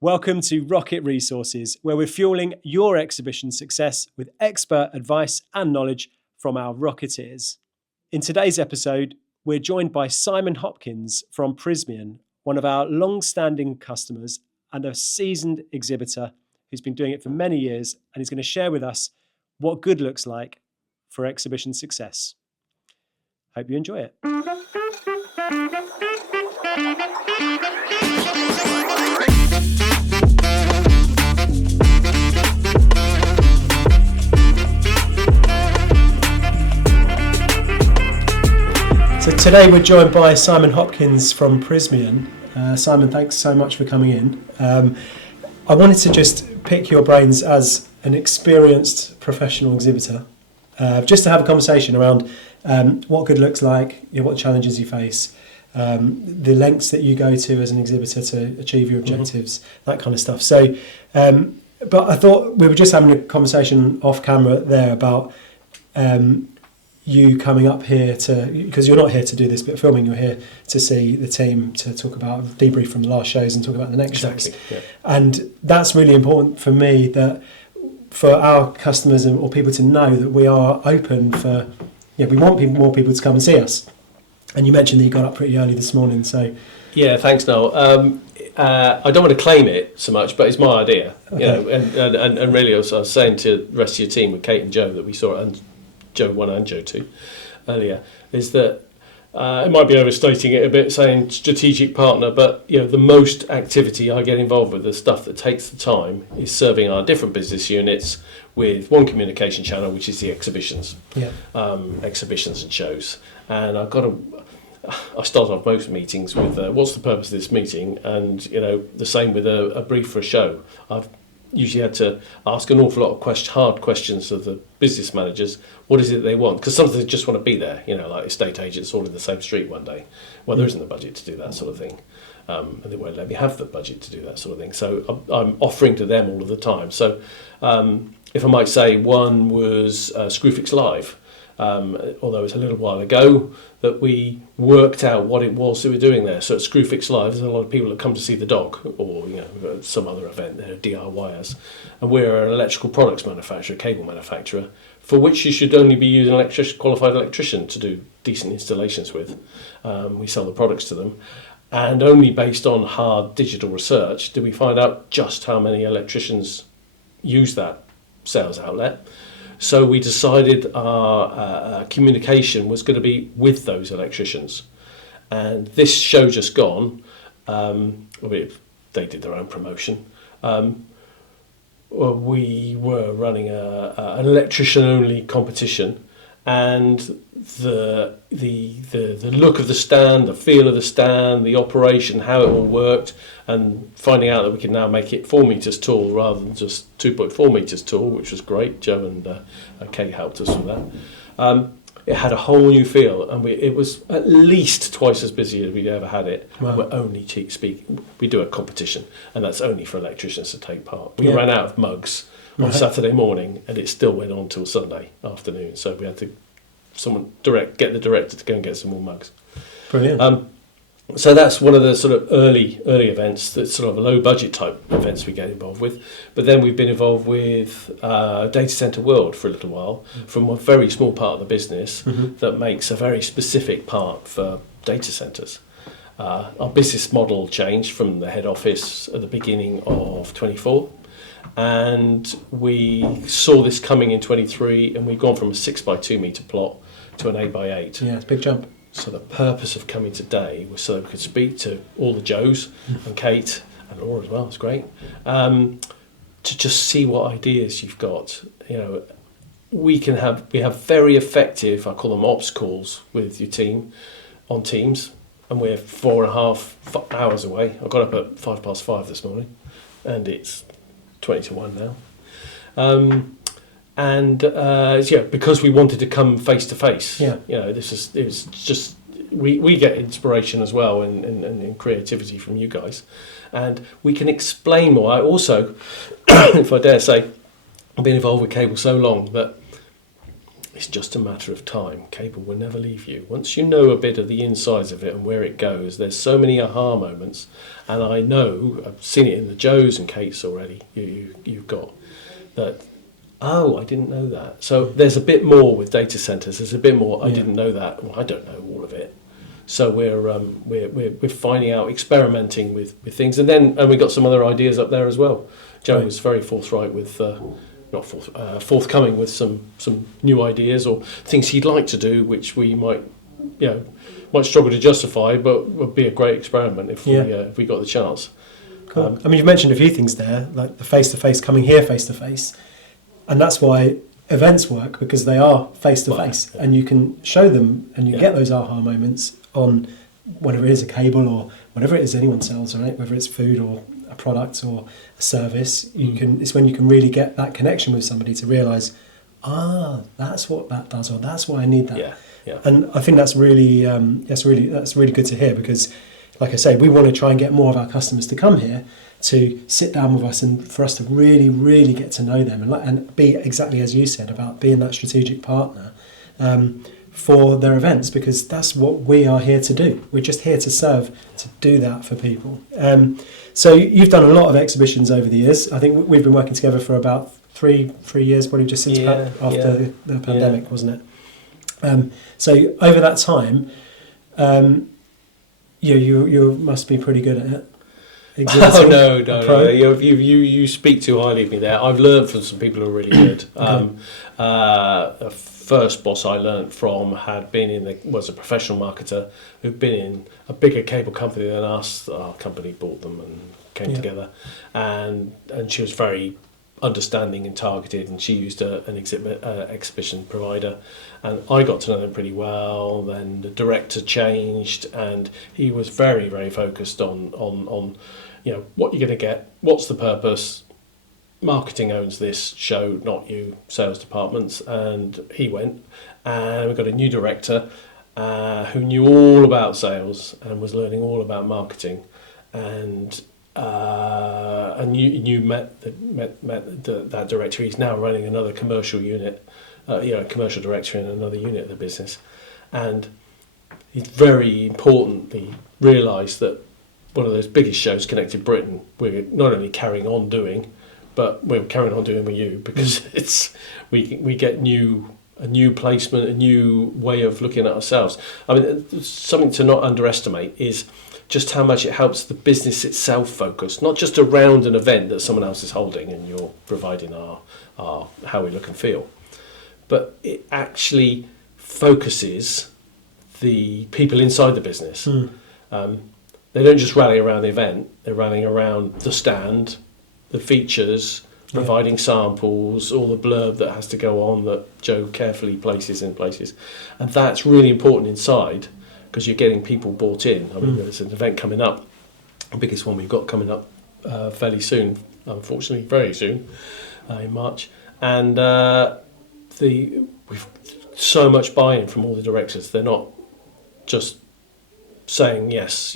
Welcome to Rocket Resources, where we're fueling your exhibition success with expert advice and knowledge from our Rocketeers. In today's episode, we're joined by Simon Hopkins from Prysmian, one of our long-standing customers and a seasoned exhibitor who's been doing it for many years, and he's going to share with us what good looks like for exhibition success. Hope you enjoy it. So today we're joined by Simon Hopkins from Prysmian. Simon, thanks so much for coming in. I wanted to just pick your brains as an experienced professional exhibitor, just to have a conversation around what good looks like, what challenges you face, the lengths that you go to as an exhibitor to achieve your objectives, that kind of stuff. So, but I thought we were just having a conversation off camera there about you coming up here because you're not here to do this bit of filming, you're here to see the team, to talk about debrief from the last shows and talk about the next shows. Yeah. And that's really important for me, that for our customers or people to know that we are open for, we want more people to come and see us. And you mentioned that you got up pretty early this morning, so... Yeah, thanks, Noel. I don't want to claim it so much, but it's my idea. Okay. And really, I was saying to the rest of your team, with Kate and Joe, that we saw it, and Joe 1 and Joe 2 earlier, is that it might be overstating it a bit saying strategic partner, but the most activity I get involved with, the stuff that takes the time, is serving our different business units with one communication channel, which is the exhibitions, exhibitions and shows. And I start off most meetings with what's the purpose of this meeting, and the same with a brief for a show. I've usually had to ask an awful lot of hard questions of the business managers. What is it they want? Because sometimes they just want to be there, like estate agents all in the same street one day. Well, there isn't the budget to do that sort of thing. And they won't let me have the budget to do that sort of thing. So I'm offering to them all of the time. So if I might say, one was Screwfix Live. Although it's a little while ago that we worked out what it was that we were doing there. So at Screwfix Live, there's a lot of people that come to see the dog, or some other event. They're DIYers, and we're an electrical products manufacturer, cable manufacturer, for which you should only be using an qualified electrician to do decent installations with. We sell the products to them, and only based on hard digital research did we find out just how many electricians use that sales outlet. So we decided our communication was going to be with those electricians. And this show just gone, they did their own promotion. We were running an electrician-only competition, and the look of the stand, the feel of the stand, the operation, how it all worked, and finding out that we could now make it 4 meters tall rather than just 2.4 meters tall, which was great. Joe and Kate helped us with that. It had a whole new feel, and it was at least twice as busy as we'd ever had it. Wow. We're only we do a competition, and that's only for electricians to take part. We ran out of mugs on Saturday morning, and it still went on till Sunday afternoon. So we had to get the director to go and get some more mugs. Brilliant. So that's one of the sort of early events, that's sort of a low budget type events we get involved with. But then we've been involved with Data Center World for a little while, from a very small part of the business that makes a very specific part for data centers. Our business model changed from the head office at the beginning of 24, and we saw this coming in 23, and we've gone from a 6x2 meter plot to an 8x8. Yeah, it's a big jump. So the purpose of coming today was so we could speak to all the Joes and Kate and Laura as well. It's great to just see what ideas you've got. We have very effective, I call them ops calls, with your team on Teams, and we're 4.5 hours away. I got up at 5:05 this morning, and it's 20 to 1 now. Because we wanted to come face to face. It was just we get inspiration as well and creativity from you guys, and we can explain more. I also, if I dare say, I've been involved with cable so long that it's just a matter of time. Cable will never leave you. Once you know a bit of the insides of it and where it goes, there's so many aha moments. And I know, I've seen it in the Joes and Kates already, you've got that, oh, I didn't know that. So there's a bit more with data centres. There's a bit more, I didn't know that. Well, I don't know all of it. So we're finding out, experimenting with things. And we got some other ideas up there as well. Joe was very forthright with... forthcoming with some new ideas or things he'd like to do, which we might struggle to justify, but would be a great experiment if we got the chance. Cool. I mean, you've mentioned a few things there, like the face-to-face, coming here face-to-face, and that's why events work, because they are face-to-face, and you can show them, and you get those aha moments on whatever it is, a cable or whatever it is anyone sells, right? Whether it's food or a product or a service, it's when you can really get that connection with somebody to realise, that's what that does, or that's why I need that. Yeah. And I think that's really good to hear, because, like I say, we want to try and get more of our customers to come here to sit down with us and for us to really, really get to know them and be exactly as you said about being that strategic partner for their events, because that's what we are here to do. We're just here to serve, to do that for people. So you've done a lot of exhibitions over the years. I think we've been working together for about three years, probably just since after the pandemic, wasn't it? So over that time, you must be pretty good at it. Oh no! You speak too highly of me there. I've learned from some people who are really good. The first boss I learned from was a professional marketer who'd been in a bigger cable company than us. Our company bought them and came together, and she was very understanding and targeted, and she used an exhibition provider, and I got to know them pretty well. Then the director changed, and he was very, very focused on what you're going to get, what's the purpose. Marketing owns this show, not you, sales departments. And he went, and we got a new director who knew all about sales and was learning all about marketing, and you met that director. He's now running another commercial unit, commercial director in another unit of the business, and he very importantly realised that one of those biggest shows, Connected Britain, we're not only carrying on doing, but we're carrying on doing with you, because we get a new placement, a new way of looking at ourselves. I mean, something to not underestimate is just how much it helps the business itself focus, not just around an event that someone else is holding and you're providing our how we look and feel, but it actually focuses the people inside the business. They don't just rally around the event, they're rallying around the stand, the features, providing samples, all the blurb that has to go on that Joe carefully places in places. And that's really important inside, because you're getting people bought in. I mean, there's an event coming up, the biggest one we've got coming up fairly soon, unfortunately, very soon, in March. And we've so much buy-in from all the directors. They're not just saying yes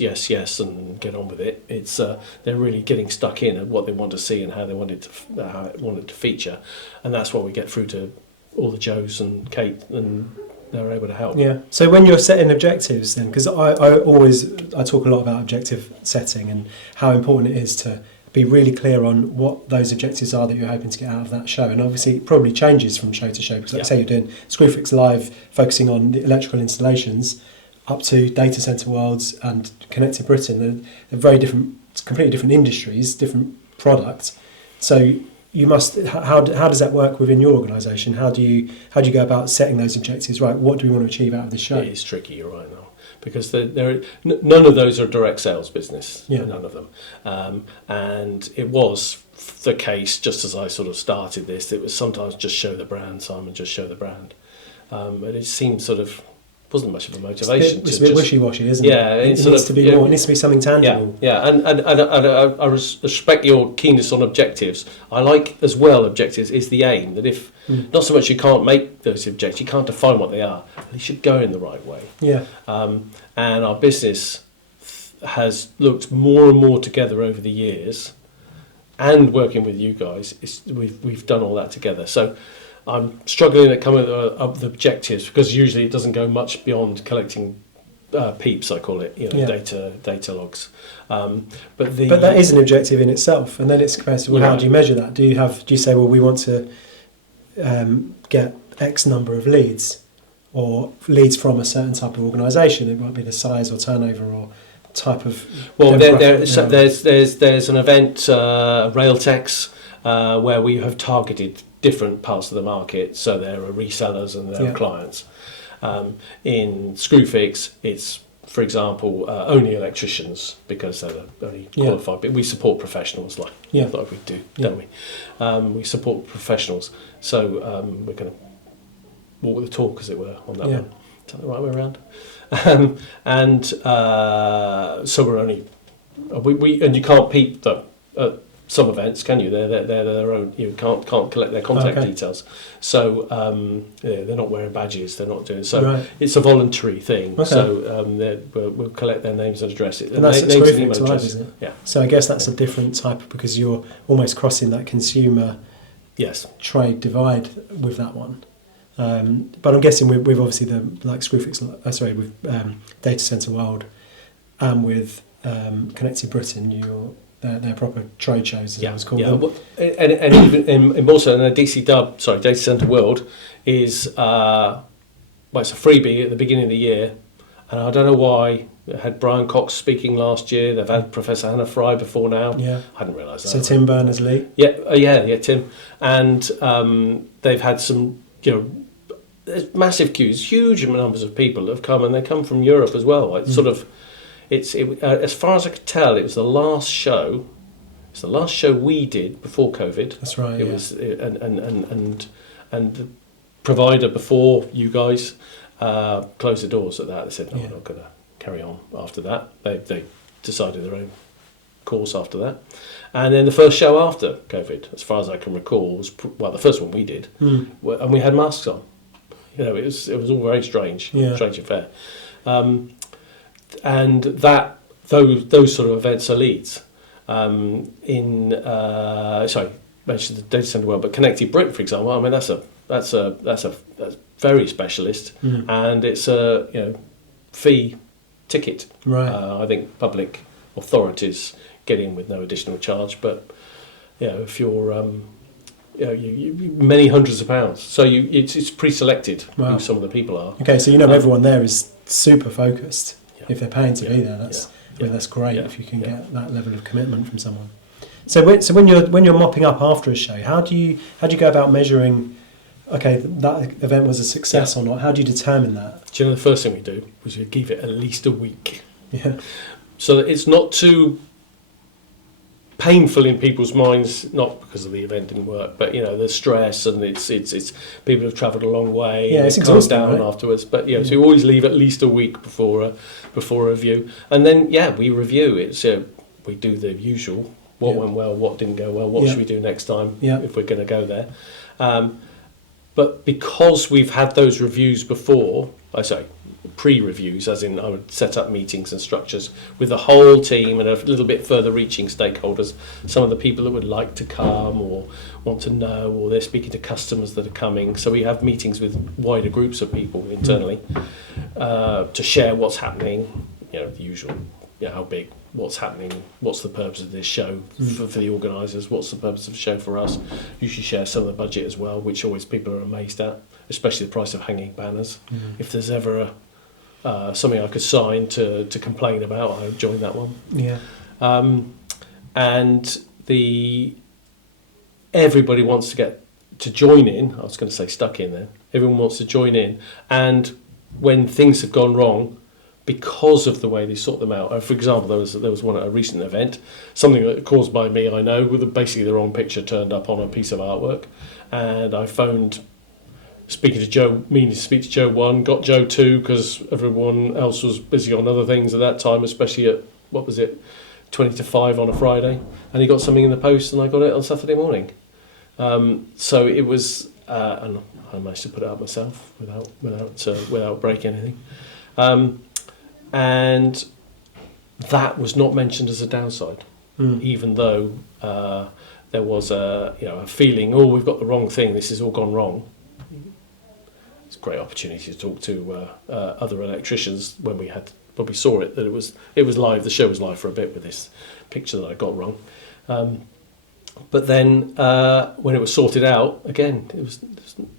and get on with it. It's they're really getting stuck in at what they want to see and how they want it to feature, and that's what we get through to all the Joes and Kate, and they're able to help. Yeah. So when you're setting objectives, then, because I talk a lot about objective setting and how important it is to be really clear on what those objectives are that you're hoping to get out of that show, and obviously it probably changes from show to show, because like say you're doing Screwfix Live focusing on the electrical installations, up to Data Centre Worlds and Connected Britain. They're very different, completely different industries, different products. So you must. How does that work within your organisation? How do you go about setting those objectives? Right, what do we want to achieve out of this show? It is tricky. You're right now, because none of those are direct sales business. Yeah. None of them. And it was the case just as I sort of started this. It was sometimes just show the brand, Simon. Just show the brand. But it seemed sort of. Wasn't much of a motivation. It's a bit wishy-washy, isn't it? Yeah, it needs to be more. It needs to be something tangible. Yeah, and I respect your keenness on objectives. I like as well objectives is the aim, that if not so much you can't make those objectives, you can't define what they are, they should go in the right way. Yeah. And our business has looked more and more together over the years, and working with you guys, we've done all that together. So I'm struggling to come up with objectives because usually it doesn't go much beyond collecting peeps, I call it, data logs. But that is an objective in itself, and then it's compared to, well, how do you measure that? Do you say, well, we want to get X number of leads, or leads from a certain type of organisation? It might be the size or turnover or type of. Well, there's an event, Railtex, where we have targeted different parts of the market. So there are resellers and there are clients. In Screwfix, it's, for example, only electricians, because they're the only qualified. But we support professionals, like we do, don't we? We support professionals, so we're going to walk the talk, as it were, on that one. Is that the right way around? So we're only we and you can't peep at some events, can you? They're their own. You can't collect their contact details. So they're not wearing badges. They're not doing so. It's a voluntary thing. Okay. So we'll collect their names and addresses. And that's names and email addresses, isn't it? Yeah. So I guess that's a different type, because you're almost crossing that consumer trade divide with that one. But I'm guessing with obviously the Screwfix, with Data Centre World, and with Connected Britain, they're proper trade shows, as I was calling them. And even also in the Data Centre World is it's a freebie at the beginning of the year, and I don't know why. They had Brian Cox speaking last year. They've had Professor Hannah Fry before now. Yeah, I hadn't realised that. So Tim Berners-Lee. Yeah, Tim, and they've had some, there's massive queues, huge numbers of people have come, and they come from Europe as well. As far as I could tell, it was the last show. It's the last show we did before COVID. That's right. It was, and the provider before you guys closed the doors at that. They said, no, we're not going to carry on after that. They decided their own course after that. And then the first show after COVID, as far as I can recall, was the first one we did, and we had masks on. It was all very strange, strange affair. And those sort of events are leads. Mentioned the Data Centre World, but Connected Britain, for example. I mean, that's very specialist, and it's a fee ticket. Right. I think public authorities get in with no additional charge, but if you're many hundreds of pounds, so it's pre-selected. Wow. Who some of the people are. Okay, so everyone there is super focused. If they're paying to be there, that's great. If you can get that level of commitment from someone. So when you're mopping up after a show, how do you go about measuring? Okay, that event was a success or not. How do you determine that? Do you know the first thing we do was we give it at least a week. Yeah. So that it's not too painful in people's minds, not because of the event didn't work, but the stress, and it's people have travelled a long way. Yeah, it's exhausting, down right? Afterwards. But so we always leave at least a week before a review, and then we review it. So we do the usual: what went well, what didn't go well, what should we do next time if we're going to go there. But because we've had those reviews before, pre-reviews, as in I would set up meetings and structures with the whole team and a little bit further reaching stakeholders, some of the people that would like to come or want to know, or they're speaking to customers that are coming. So we have meetings with wider groups of people internally to share what's happening, the usual, how big, what's happening, what's the purpose of this show for the organisers, what's the purpose of the show for us. Usually share some of the budget as well, which always people are amazed at, especially the price of hanging banners. If there's ever something I could sign to complain about, I would join that one. Yeah. And everybody wants to get to join in. I was going to say stuck in then. Everyone wants to join in, and when things have gone wrong, because of the way they sort them out. For example, there was one at a recent event, something that caused by me, I know, with basically the wrong picture turned up on a piece of artwork, and I phoned. Speaking to Joe, meaning to speak to Joe 1, got Joe 2 because everyone else was busy on other things at that time, especially at, 20 to 5 on a Friday, and he got something in the post and I got it on Saturday morning. So it was, and I managed to put it up myself without breaking anything. And that was not mentioned as a downside, even though there was a feeling, oh, we've got the wrong thing, this has all gone wrong. It's a great opportunity to talk to other electricians when we saw it, that it was live. The show was live for a bit with this picture that I got wrong. But then when it was sorted out, again,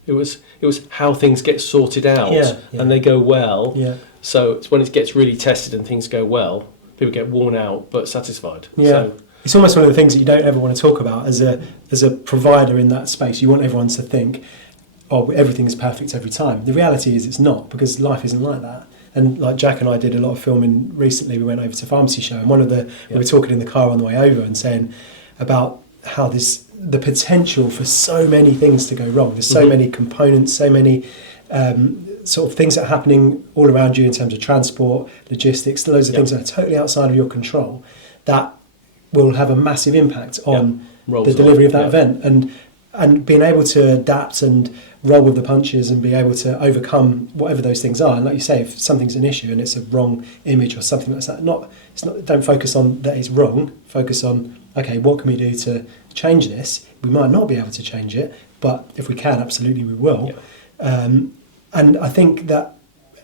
it was how things get sorted out, and they go well. Yeah. So it's when it gets really tested and things go well, people get worn out but satisfied. Yeah. So, it's almost one of the things that you don't ever want to talk about as a provider in that space. You want everyone to think, oh, everything is perfect every time. The reality is it's not, because life isn't like that. And like Jack and I did a lot of filming recently. We went over to Pharmacy Show, and we were talking in the car on the way over and saying about how the potential for so many things to go wrong. There's so many components, so many sort of things that are happening all around you in terms of transport, logistics, loads of things that are totally outside of your control that will have a massive impact on the delivery of that event. And being able to adapt and roll with the punches and be able to overcome whatever those things are. And like you say, if something's an issue and it's a wrong image or something like that, don't focus on that it's wrong. Focus on, okay, what can we do to change this? We might not be able to change it, but if we can, absolutely we will. Yeah. And I think that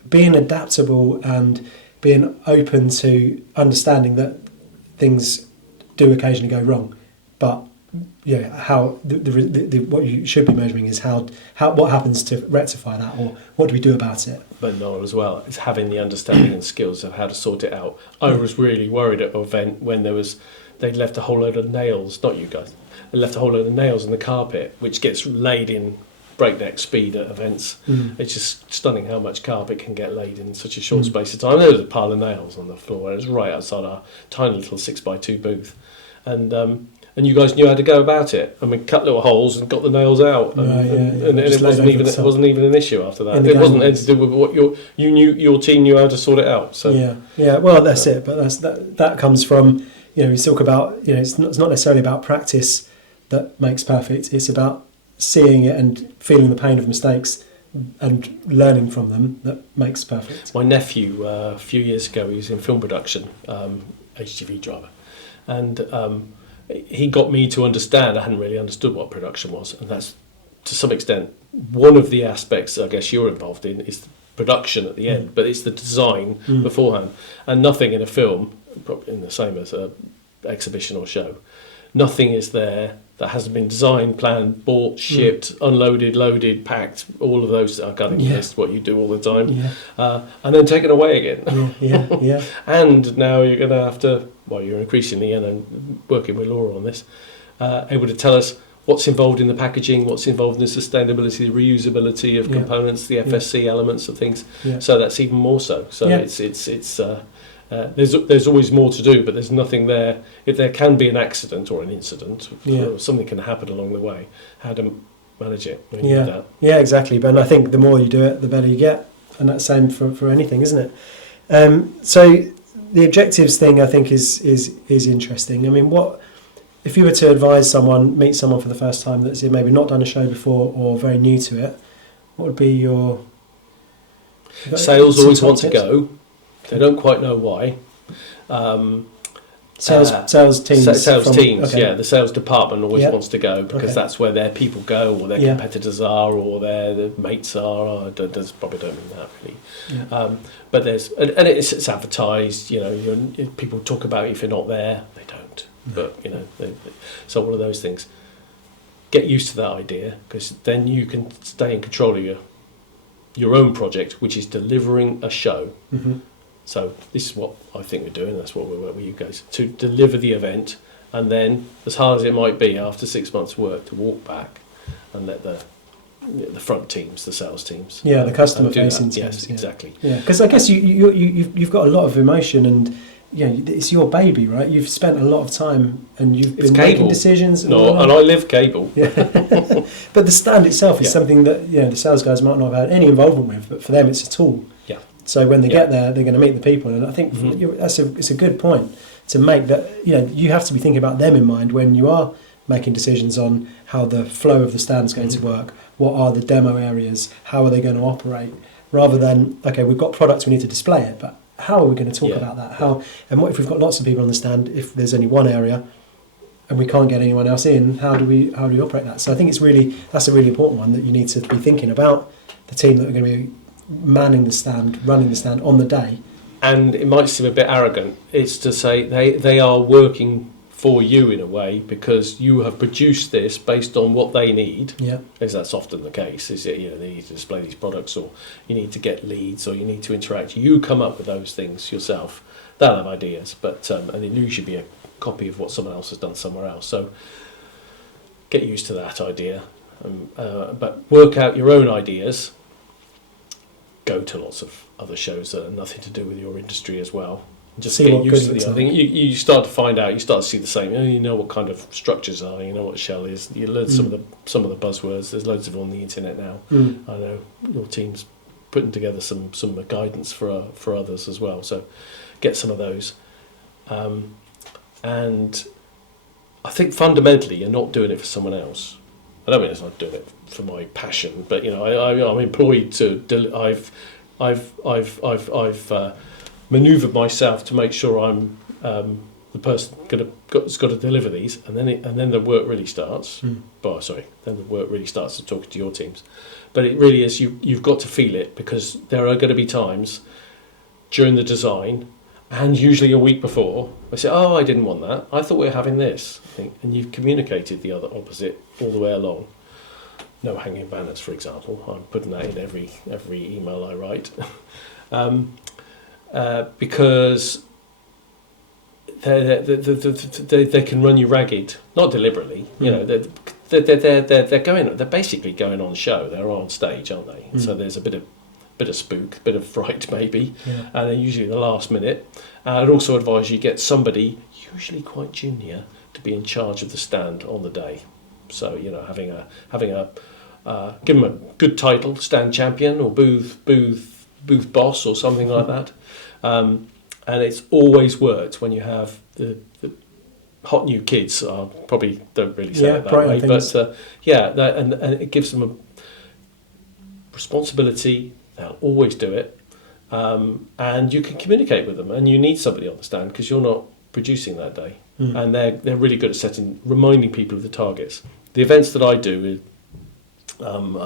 being adaptable and being open to understanding that things do occasionally go wrong, but how what you should be measuring is how what happens to rectify that, or what do we do about it. But Noel as well is having the understanding and skills of how to sort it out. I was really worried at an event when they'd left a whole load of nails, not you guys, they left a whole load of nails in the carpet, which gets laid in breakneck speed at events. It's just stunning how much carpet can get laid in such a short space of time. There was a pile of nails on the floor. It was right outside our tiny little 6x2 booth, and you guys knew how to go about it. I mean, cut little holes and got the nails out, and it wasn't even an issue after that. It wasn't anything to do with what your team knew how to sort it out. So yeah. Well, that's it. But that comes from, we talk about, it's not necessarily about practice that makes perfect. It's about seeing it and feeling the pain of mistakes and learning from them that makes perfect. My nephew, a few years ago, he was in film production, HGV driver, and he got me to understand. I hadn't really understood what production was, and that's to some extent one of the aspects I guess you're involved in is the production at the end, but it's the design beforehand. And nothing in a film, probably in the same as a exhibition or show, nothing is there that hasn't been designed, planned, bought, shipped, unloaded, loaded, packed, all of those. I can't even list what you do all the time, and then taken away again. Yeah. And now you're going to have to, you're increasingly, and I'm working with Laura on this, able to tell us what's involved in the packaging, what's involved in the sustainability, the reusability of components, the FSC elements of things. So that's even more so. So it's there's always more to do, but there's nothing there. If there can be an accident or an incident, or something can happen along the way, how to manage it when you do that. Yeah, exactly. But I think the more you do it, the better you get, and that's the same for anything, isn't it? So the objectives thing, I think, is interesting. I mean, what if you were to advise meet someone for the first time that's maybe not done a show before or very new to it? What would be your sales always want to go? They don't quite know why. Sales teams. The sales department always wants to go because that's where their people go, or their competitors are, or their mates are. Probably don't mean that really. But there's and it's advertised. People talk about it if you're not there. They don't. But so one of those things. Get used to that idea, because then you can stay in control of your own project, which is delivering a show. So this is what I think we're doing. That's what we're working with you guys to deliver the event, and then, as hard as it might be, after 6 months' work, to walk back and let the front teams, the sales teams, the customer facing teams. Yes, exactly. Yeah, because I guess you've got a lot of emotion, and it's your baby, right? You've spent a lot of time, and you've been making decisions. And I live cable. Yeah. But the stand itself is something that the sales guys might not have had any involvement with, but for them it's a tool. Yeah. So when they get there, they're going to meet the people, and I think it's a good point to make. That you have to be thinking about them in mind when you are making decisions on how the flow of the stand is going to work. What are the demo areas? How are they going to operate? Rather than, okay, we've got products, we need to display it, but how are we going to talk about that? And what if we've got lots of people on the stand? If there's only one area, and we can't get anyone else in, how do we operate that? So I think that's a really important one, that you need to be thinking about the team that are going to be manning the stand, running the stand on the day. And it might seem a bit arrogant. It's to say they are working for you in a way, because you have produced this based on what they need. Yeah. Because that's often the case. Is it, they need to display these products, or you need to get leads, or you need to interact. You come up with those things yourself. They'll have ideas, but and it usually be a copy of what someone else has done somewhere else. So get used to that idea, but work out your own ideas. Go to lots of other shows that are nothing to do with your industry as well. Just See get what used to good the. I looks think you start to find out. You start to see the same. You know what kind of structures are. You know what shell is. You learn some of the buzzwords. There's loads of them on the internet now. I know your team's putting together some guidance for others as well. So get some of those. And I think fundamentally you're not doing it for someone else. I don't mean it's not doing it for my passion, but I'm employed to. I've manoeuvred myself to make sure I'm the person that's got to deliver these, and then the work really starts. Then the work really starts to talk to your teams. But it really is you've got to feel it, because there are going to be times during the design, and usually a week before, I say, "Oh, I didn't want that. I thought we were having this," and you've communicated the other opposite all the way along. No hanging banners, for example. I'm putting that in every email I write, because they can run you ragged, not deliberately. They're basically going on show. They're on stage, aren't they? So there's a bit of spook, bit of fright maybe, and then usually the last minute. I'd also advise you get somebody, usually quite junior, to be in charge of the stand on the day. So having a give them a good title, stand champion or booth boss or something like that. And it's always worked when you have the hot new kids. Probably don't really say it that way, things. But and it gives them a responsibility. They'll always do it, and you can communicate with them. And you need somebody on the stand because you're not producing that day, and they're really good at reminding people of the targets. The events that I do, I'll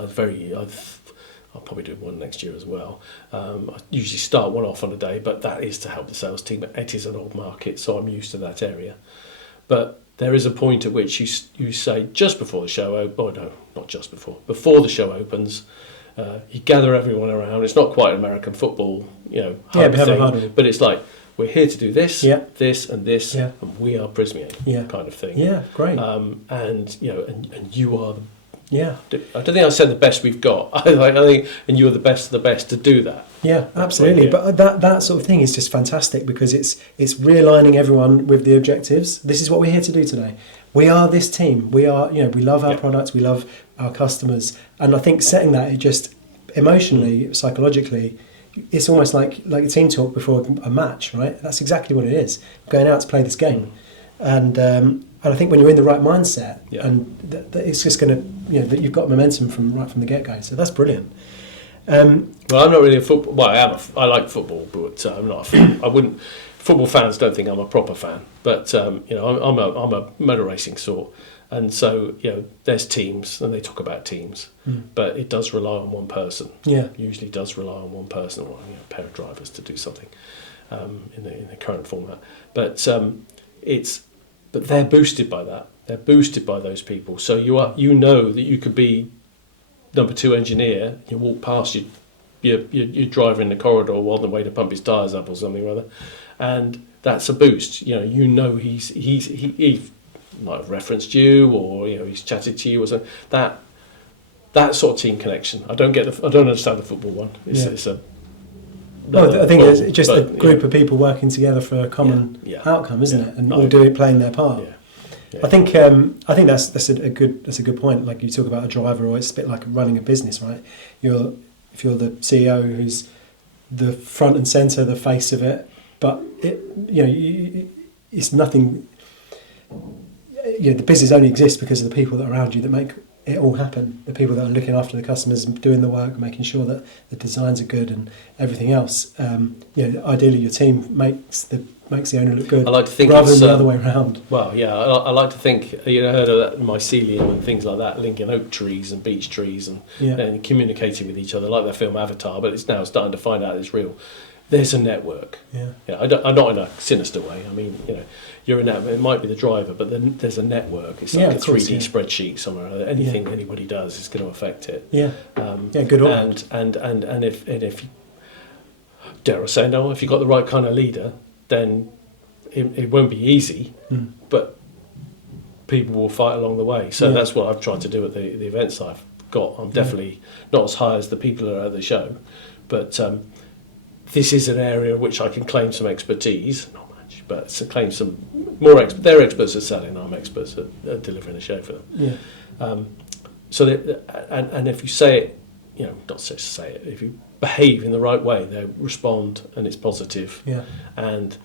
probably do one next year as well. I usually start one off on a day, but that is to help the sales team. It is an old market, so I'm used to that area. But there is a point at which you say just before the show before the show opens, you gather everyone around. It's not quite American football, thing, but it's like, we're here to do this, this, and this, and we are Prysmian, kind of thing. Yeah, great. And you are the. I don't think I said the best we've got. I think, and you're the best of the best to do that. Yeah, absolutely. But that sort of thing is just fantastic, because it's realigning everyone with the objectives. This is what we're here to do today. We are this team. We are, we love our products. We love our customers. And I think setting that, it just emotionally, psychologically, it's almost like a team talk before a match, right? That's exactly what it is. Going out to play this game, and I think when you're in the right mindset, and it's just going to, that you've got momentum from the get-go. So that's brilliant. Well, I'm not really a football. Well, I like football, but I'm not. I wouldn't. Football fans don't think I'm a proper fan, but I'm a motor racing sort. And so, there's teams, and they talk about teams, but it does rely on one person. Yeah, usually does rely on one person, or a pair of drivers to do something in the current format. But but they're boosted by that. They're boosted by those people. So you know that you could be number 2 engineer. You walk past your driver in the corridor while on the way to pump his tyres up or something or other, and that's a boost. He might have referenced you, or he's chatted to you or something. That sort of team connection. I don't understand the football one. It's a I think it's just a group of people working together for a common outcome, isn't it? And all playing their part. Yeah. Yeah. I think that's a good point. Like you talk about a driver, or it's a bit like running a business, right? If you're the CEO who's the front and centre, the face of it, but it's nothing. The business only exists because of the people that are around you that make it all happen. The people that are looking after the customers, doing the work, making sure that the designs are good and everything else. Ideally your team makes the owner look good. I like to think rather it's, than the other way around. Well, yeah, I like to think, heard of that mycelium and things like that, linking oak trees and beech trees and communicating with each other, like that film Avatar, but it's now starting to find out it's real. There's a network. Yeah. I'm not in a sinister way. I mean, you're in that. It might be the driver, but then there's a network. It's like a 3D spreadsheet somewhere. Anything anybody does is going to affect it. Yeah. Good order. And if dare I say, no, if you've got the right kind of leader, then it won't be easy, but people will fight along the way. So that's what I've tried to do at the events I've got. I'm definitely not as high as the people that are at the show, but this is an area which I can claim some expertise, not much, but to claim some more. They're experts at selling. I'm experts at delivering a show for them. And if you say it, not just say it. If you behave in the right way, they respond, and it's positive. And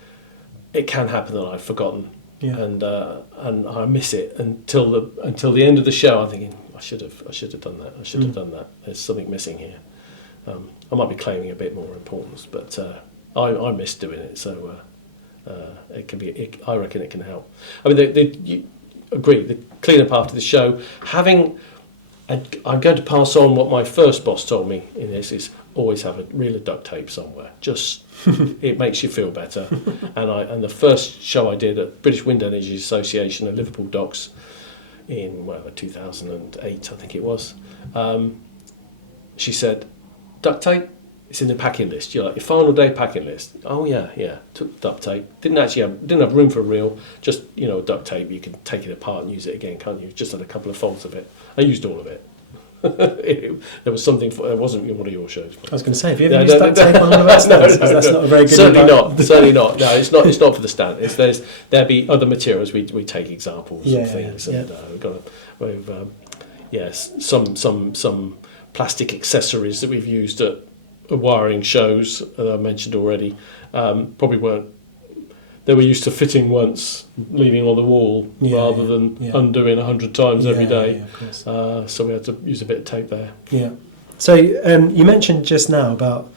it can happen that I've forgotten, and I miss it until the end of the show. I'm thinking I should have done that. I should have done that. There's something missing here. I might be claiming a bit more importance, but I miss doing it. So it can be. I reckon it can help. I mean, you agree. The clean up after the show, I'm going to pass on what my first boss told me in this is always have a reel of duct tape somewhere. Just it makes you feel better. And the first show I did at British Wind Energy Association at Liverpool Docks in 2008, I think it was. She said, duct tape, it's in the packing list. You're like, your final day packing list. Oh yeah. Took duct tape. Didn't have room for a reel. Just duct tape. You can take it apart and use it again, can't you? Just had a couple of folds of it. I used all of it. There was something. There wasn't in one of your shows. I was going to say, have you ever used duct tape on one of our stands? That's not a very good. Certainly not. Certainly not. No, it's not. It's not for the stand. There'll be other materials. We take examples of things. Some plastic accessories that we've used at wiring shows that I mentioned already. Probably weren't. They were used to fitting once, leaving on the wall, rather than undoing 100 times every day. So we had to use a bit of tape there. Yeah. So you mentioned just now about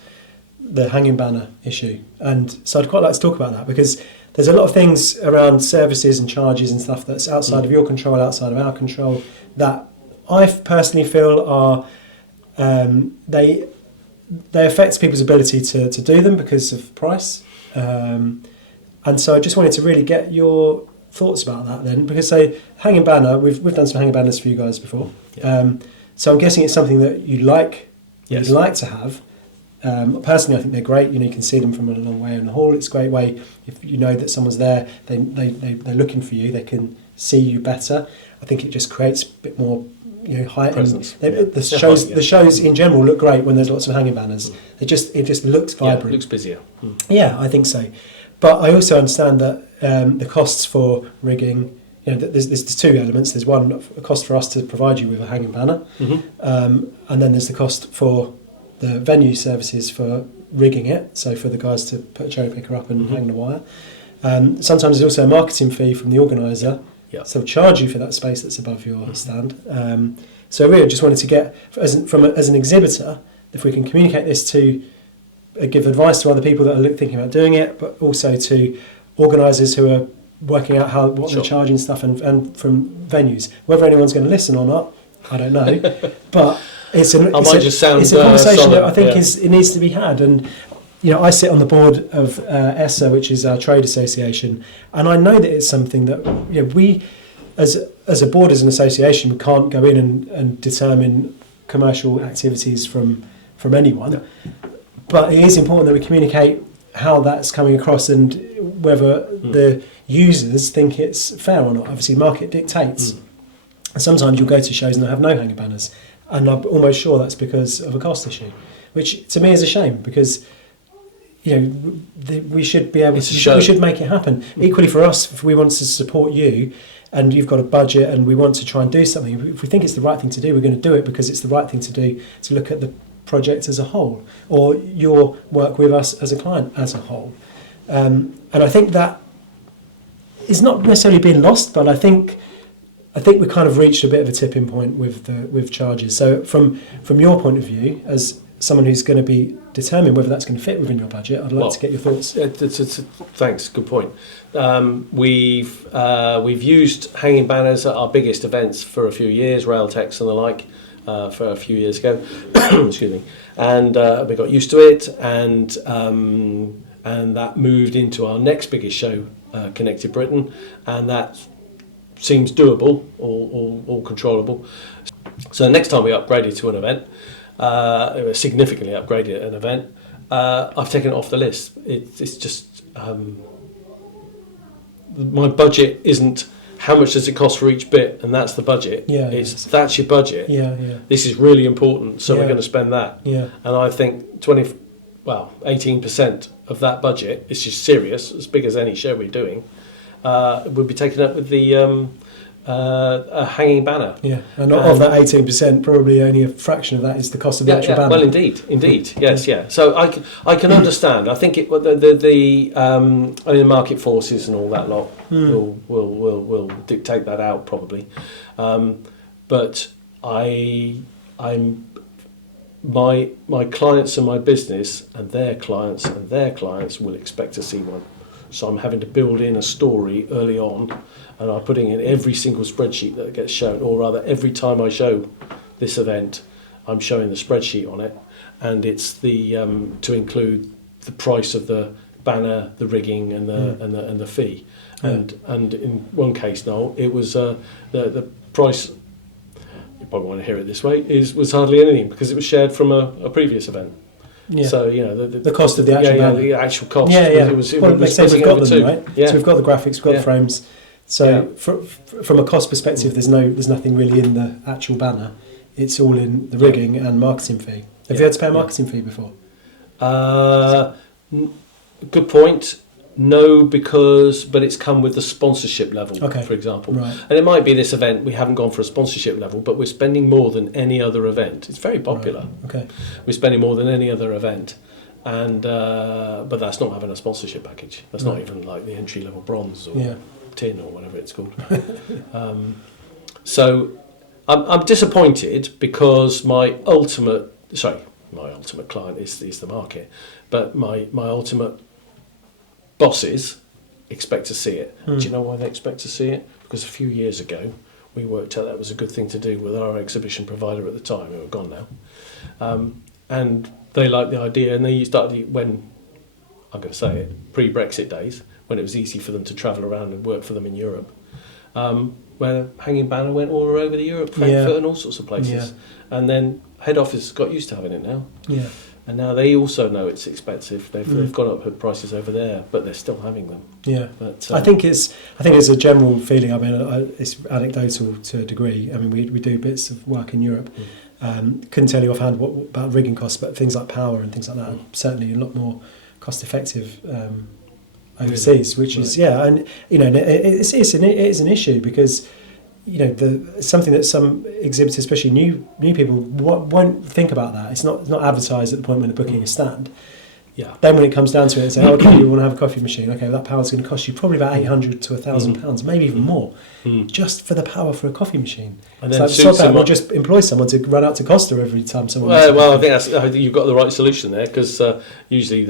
the hanging banner issue, and so I'd quite like to talk about that because there's a lot of things around services and charges and stuff that's outside of your control, outside of our control, that I personally feel are they affect people's ability to do them because of price. And so I just wanted to really get your thoughts about that then, because hanging banner, we've done some hanging banners for you guys before. So I'm guessing it's something that you'd like to have. Personally, I think they're great. You can see them from a long way in the hall. It's a great way if you know that someone's there. They're looking for you. They can see you better. I think it just creates a bit more height. Presence. The shows in general look great when there's lots of hanging banners. It just looks vibrant. It looks busier. Yeah, I think so. But I also understand that the costs for rigging, there's two elements. There's one, a cost for us to provide you with a hanging banner, and then there's the cost for the venue services for rigging it, so for the guys to put a cherry picker up and hang the wire. Sometimes there's also a marketing fee from the organiser, so they'll charge you for that space that's above your stand. So really I just wanted to get, as an exhibitor, if we can communicate this to give advice to other people that are thinking about doing it, but also to organisers who are working out what they're charging stuff, and from venues. Whether anyone's going to listen or not, I don't know. But it's a conversation that I think it needs to be had. And I sit on the board of ESSA, which is our trade association, and I know that it's something that we, as a board, as an association, we can't go in and determine commercial activities from anyone. No. But it is important that we communicate how that's coming across and whether the users think it's fair or not. Obviously, market dictates. Sometimes you'll go to shows and they'll have no hanging banners, and I'm almost sure that's because of a cost issue, which to me is a shame because we should be able to. We should make it happen. Equally for us, if we want to support you, and you've got a budget, and we want to try and do something, if we think it's the right thing to do, we're going to do it because it's the right thing to do to look at the project as a whole, or your work with us as a client as a whole. And I think that is not necessarily being lost, but I think I think we kind of reached a bit of a tipping point with charges. So from your point of view, as someone who's going to be determined whether that's going to fit within your budget, I'd like to get your thoughts. Thanks. Good point. We've used hanging banners at our biggest events for a few years, Railtex and the like, for a few years ago. Excuse me. And we got used to it, and that moved into our next biggest show, Connected Britain, and that seems doable, all controllable. So next time we upgraded to an event, significantly upgraded an event, I've taken it off the list. It's just my budget isn't how much does it cost for each bit, and that's the budget. That's your budget. This is really important, so we're going to spend that. And I think 18% of that budget is just serious, as big as any show we're doing, would be taken up with the a hanging banner. And of that 18%, probably only a fraction of that is the cost of the actual banner. Well, indeed, yes. So I can understand. I think the market forces and all that lot will dictate that out probably. But my clients and my business and their clients will expect to see one. So I'm having to build in a story early on, and I'm putting in every single spreadsheet that gets shown, or rather every time I show this event, I'm showing the spreadsheet on it, and it's the to include the price of the banner, the rigging, and the fee. And in one case, Noel, it was the price. You probably want to hear it this way. Was hardly anything because it was shared from a previous event. So the cost of the actual banner. The actual cost. It was we've got them, right? So we've got the graphics, we've got the frames. So from a cost perspective, there's nothing really in the actual banner. It's all in the rigging and marketing fee. Have you had to pay a marketing fee before? Good point. No, but it's come with the sponsorship level, for example. Right. And it might be this event, we haven't gone for a sponsorship level, but we're spending more than any other event. It's very popular. Right. We're spending more than any other event. And but that's not having a sponsorship package. That's not even like the entry level bronze or tin or whatever it's called. So I'm disappointed because my ultimate client is the market, but my ultimate bosses expect to see it. Do you know why they expect to see it? Because a few years ago we worked out that was a good thing to do with our exhibition provider at the time, who are gone now, and they liked the idea, and they started when, I'm going to say it, pre-Brexit days, when it was easy for them to travel around and work for them in Europe, where hanging banner went all over the Europe, Frankfurt and all sorts of places, and then head office got used to having it now. And now they also know it's expensive. They've gone up prices over there, but they're still having them. But, I think it's a general feeling. I mean, it's anecdotal to a degree. I mean, we do bits of work in Europe. Couldn't tell you offhand what about rigging costs, but things like power and things like that are certainly a lot more cost effective overseas. Which is and it is an issue because something that some exhibitors, especially new people, won't think about that. It's not advertised at the point when they're booking a stand. Then when it comes down to it, say, okay, you want to have a coffee machine. Okay, well, that power's going to cost you probably about £800 to £1,000, maybe even more, just for the power for a coffee machine. And then we'll just employ someone to run out to Costa every time someone. Well, I think you've got the right solution there, because usually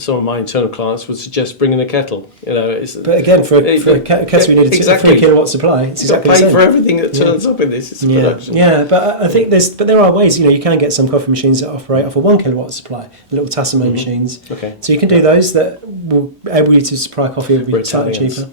some of my internal clients would suggest bringing a kettle. But again, for a kettle, we need a 3 kilowatt supply. It's exactly the same. For everything that turns up in this. It's a production. But I think there are ways. You can get some coffee machines that operate off a 1 kilowatt supply. Little Tassimo machines. So you can do those that will enable you to supply coffee will be slightly cheaper.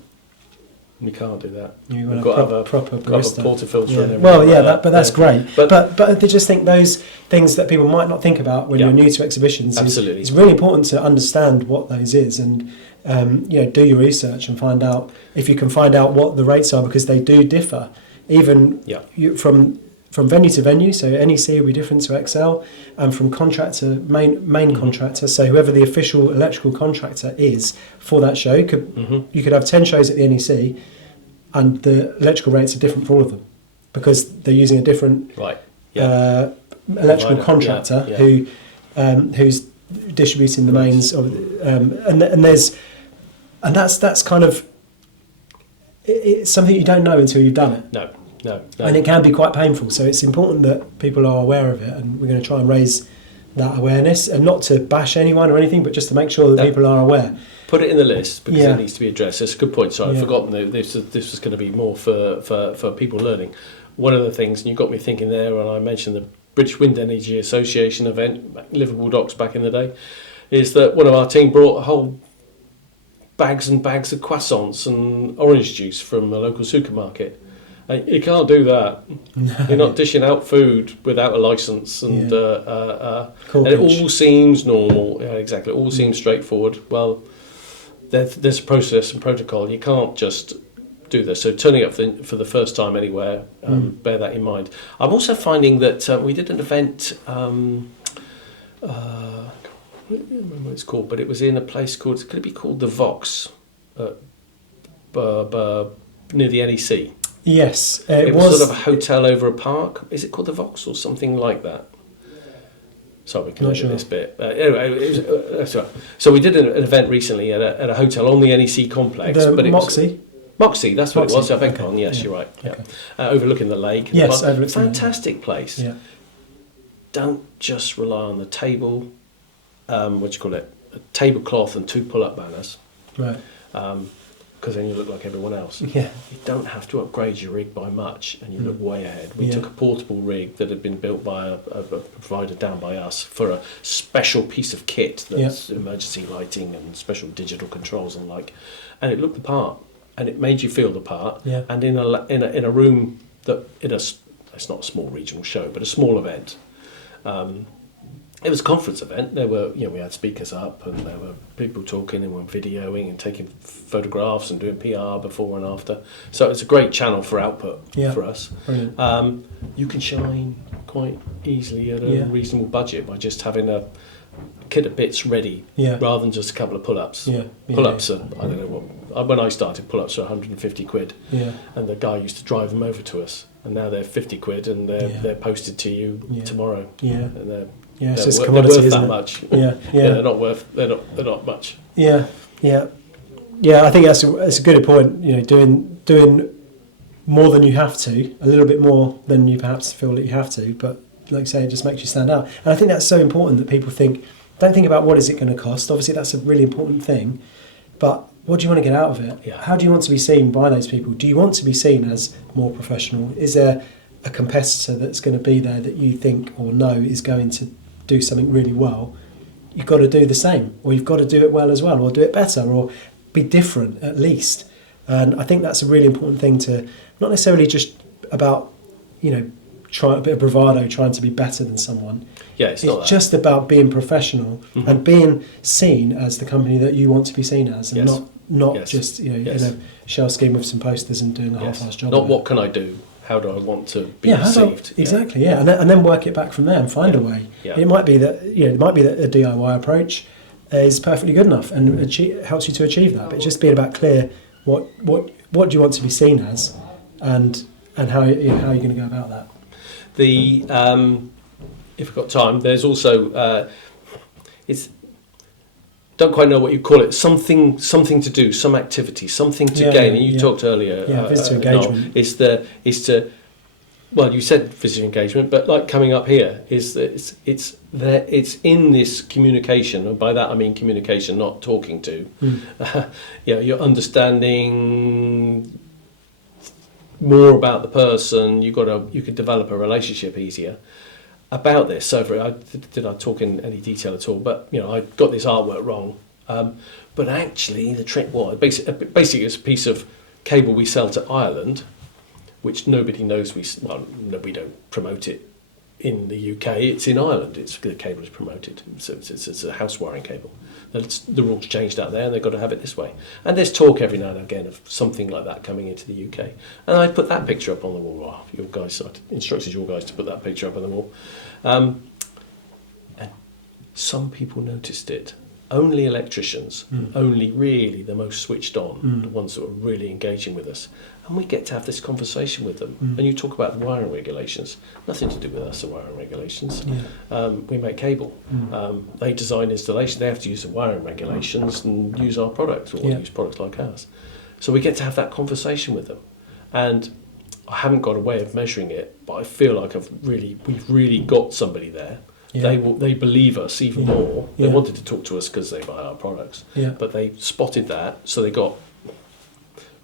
You can't do that. You've got to have a proper barista. Portafilter in there. Well, that's great. But I just think those things that people might not think about when you're new to exhibitions it's really important to understand what those is and do your research and find out if you can find out what the rates are, because they do differ even from venue to venue. So NEC will be different to XL, and from contractor, main contractor, so whoever the official electrical contractor is for that show, you could have 10 shows at the NEC and the electrical rates are different for all of them because they're using a different electrical contractor who's distributing the mains of, and that's kind of it's something you don't know until you've done it. No. And it can be quite painful. So it's important that people are aware of it, and we're going to try and raise that awareness, and not to bash anyone or anything, but just to make sure that people are aware. Put it in the list because it needs to be addressed. That's a good point. Sorry, I'd forgotten that this was going to be more for people learning. One of the things, and you got me thinking there, and I mentioned the British Wind Energy Association event, Liverpool Docks back in the day, is that one of our team brought whole bags and bags of croissants and orange juice from a local supermarket. You can't do that. No. You're not dishing out food without a licence, and it all seems normal. Yeah, exactly. It all seems straightforward. Well, there's a process and protocol. You can't just do this. So turning up for the first time anywhere, bear that in mind. I'm also finding that we did an event. I can't remember what it's called, but it was in a place called. It's going to be called the Vox, near the NEC. Yes, it was sort of a hotel over a park. Is it called the Vox or something like that? Sorry, we can look at this bit. Anyway, that's right. So we did an event recently at a hotel on the NEC complex. But Moxie? Moxie, that's what Moxie. it was. Bencon, yes, you're right. Yeah. Okay. Overlooking the lake. Yes, overlooking the lake. Fantastic place. Yeah. Don't just rely on the table, a tablecloth and 2 pull-up banners. Right. Because then you look like everyone else. Yeah. You don't have to upgrade your rig by much, and you look way ahead. We took a portable rig that had been built by a provider down by us for a special piece of kit that's emergency lighting and special digital controls and and it looked the part, and it made you feel the part. Yeah. And in a room it's not a small regional show, but a small event. It was a conference event. There were, we had speakers up, and there were people talking, and we were videoing and taking photographs and doing PR before and after. So it's a great channel for output for us. Brilliant. You can shine quite easily at a reasonable budget by just having a kit of bits ready, rather than just a couple of pull-ups. Pull-ups are, I don't know what. When I started, pull-ups were 150 quid, and the guy used to drive them over to us, and now they're 50 quid, and they're posted to you tomorrow. And it's just they're commodity, worth isn't that it? much. They're not worth. They're not much. Yeah. I think that's a good point. Doing more than you have to, a little bit more than you perhaps feel that you have to, but like you say, it just makes you stand out. And I think that's so important that people don't think about what is it going to cost. Obviously, that's a really important thing, but what do you want to get out of it? Yeah. How do you want to be seen by those people? Do you want to be seen as more professional? Is there a competitor that's going to be there that you think or know is going to do something really well? You've got to do the same, or you've got to do it well as well, or do it better, or be different at least. And I think that's a really important thing to, not necessarily just about, try a bit of bravado, trying to be better than someone. Yeah, it's not that. Just about being professional and being seen as the company that you want to be seen as, and not just in a shell scheme with some posters and doing a half-assed job. Not what can I do? How do I want to be perceived? Exactly, and then work it back from there and find a way. Yeah. It might be that a DIY approach is perfectly good enough and helps you to achieve that. But just being about clear what do you want to be seen as, and how you're going to go about that. If we've got time, there's also don't quite know what you call it. Something to do, some activity, something to gain. And you talked earlier. Visitor engagement. You said visitor engagement, but like coming up here it's in this communication, and by that I mean communication, not talking to. You're understanding more about the person. You could develop a relationship easier about this. So did I talk in any detail at all? But I got this artwork wrong. But actually, the trick was basically it's a piece of cable we sell to Ireland, which nobody knows. We don't promote it in the UK. It's in Ireland. The cable is promoted. So it's a house wiring cable. The rules changed out there, and they've got to have it this way. And there's talk every now and again of something like that coming into the UK. And I put that picture up on the wall. Your guys, I instructed your guys to put that picture up on the wall. And some people noticed it. Only electricians, only really the most switched on, the ones that are really engaging with us. And we get to have this conversation with them. And you talk about the wiring regulations. Nothing to do with us, the wiring regulations. We make cable. They design installation. They have to use the wiring regulations and use our products, or use products like ours. So we get to have that conversation with them. And I haven't got a way of measuring it, but I feel like we've really got somebody there. Yeah. They believe us even more. They wanted to talk to us because they buy our products, but they spotted that, so they got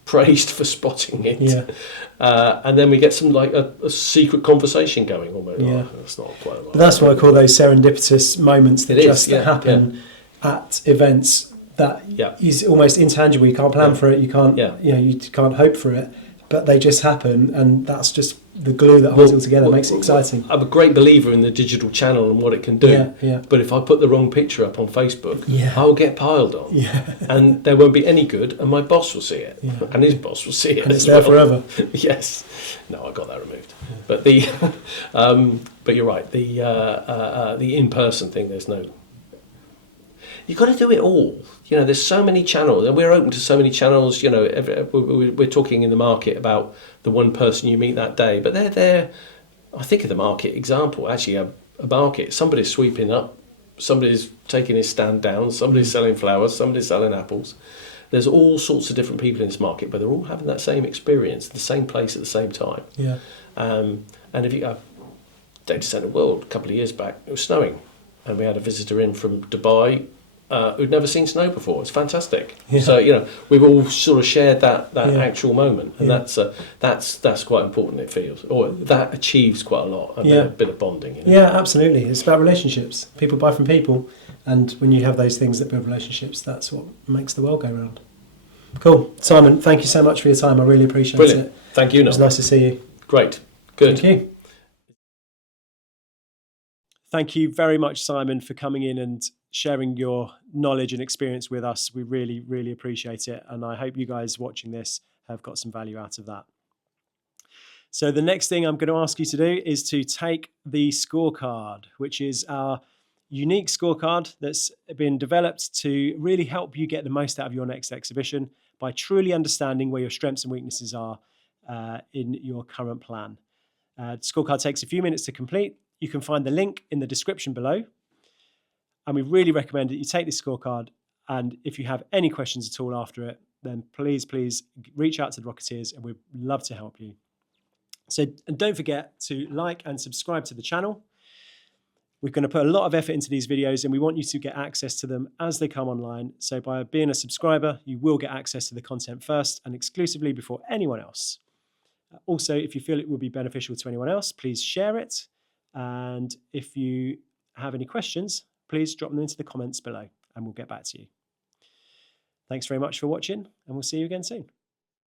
praised for spotting it. And then we get some like a secret conversation going almost. Yeah. That's not quite right. But that's what I call those serendipitous moments that that happen at events that is almost intangible. You can't plan for it. You can't. You can't hope for it. But they just happen, and that's just the glue that holds it all together, makes it exciting. I'm a great believer in the digital channel and what it can do. But if I put the wrong picture up on Facebook, I'll get piled on. And there won't be any good, and my boss will see it. And his boss will see it. And it's there forever. Yes. No, I got that removed. But but you're right. The in-person thing, there's no... You've got to do it all. There's so many channels, and we're open to so many channels. We're talking in the market about the one person you meet that day, but they're there. I think of the market example, actually a market. Somebody's sweeping up, somebody's taking his stand down, somebody's selling flowers, somebody's selling apples. There's all sorts of different people in this market, but they're all having that same experience, the same place at the same time. And if you go Data Center World a couple of years back, it was snowing, and we had a visitor in from Dubai who'd never seen snow before. It's fantastic. So we've all sort of shared that actual moment, and that's quite important. It feels, or that achieves quite a lot. A bit of bonding. Yeah, absolutely. It's about relationships. People buy from people, and when you have those things that build relationships, that's what makes the world go round. Cool, Simon. Thank you so much for your time. I really appreciate it. Thank you. It was nice to see you. Great. Good. Thank you. Thank you very much, Simon, for coming in and sharing your knowledge and experience with us. We really, really appreciate it. And I hope you guys watching this have got some value out of that. So the next thing I'm going to ask you to do is to take the scorecard, which is our unique scorecard that's been developed to really help you get the most out of your next exhibition by truly understanding where your strengths and weaknesses are in your current plan. The scorecard takes a few minutes to complete. You can find the link in the description below. And we really recommend that you take this scorecard. And if you have any questions at all after it, then please reach out to the Rocketeers, and we'd love to help you. So, and don't forget to like and subscribe to the channel. We're going to put a lot of effort into these videos, and we want you to get access to them as they come online. So by being a subscriber, you will get access to the content first and exclusively before anyone else. Also, if you feel it will be beneficial to anyone else, please share it. And if you have any questions, please drop them into the comments below, and we'll get back to you. Thanks very much for watching, and we'll see you again soon.